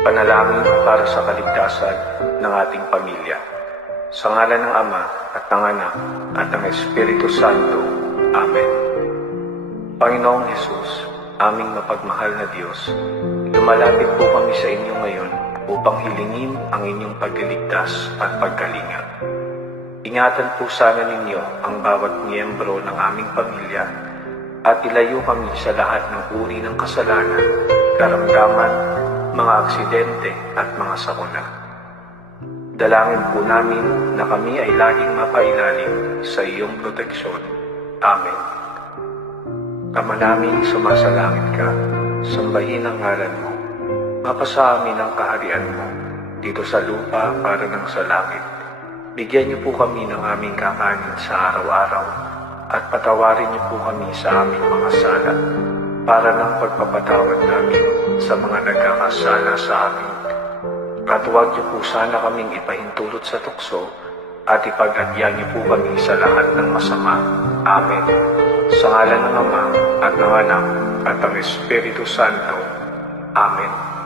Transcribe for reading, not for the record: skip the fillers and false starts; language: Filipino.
Panalangin para sa kaligtasan ng ating pamilya. Sa ngalan ng Ama at ng Anak at ng Espiritu Santo. Amen. Panginoong Hesus, aming mapagmahal na Diyos, lumalapit po kami sa inyo ngayon upang hilingin ang inyong pagliligtas at pagkalinga. Ingatan po sana ninyo ang bawat miyembro ng aming pamilya at ilayo kami sa lahat ng uri ng kasalanan, karamdaman, mga aksidente at mga sakuna. Dalangin po namin na kami ay laging mapailalim sa iyong proteksyon. Amen. Ama namin sumasalangit ka, sambahin ang ngalan mo. Mapasa amin ang kaharian mo, dito sa lupa para ng sa langit. Bigyan niyo po kami ng aming kakanin sa araw-araw, at patawarin niyo po kami sa aming mga sala, para ng pagpapatawad namin sa mga nagkakasala sa amin. At huwag niyo po sana kaming ipahintulot sa tukso, at ipag-adya niyo po kami sa lahat ng masama. Amen. Sa ngalan ng Ama at ng Anak at ng Espiritu Santo. Amen.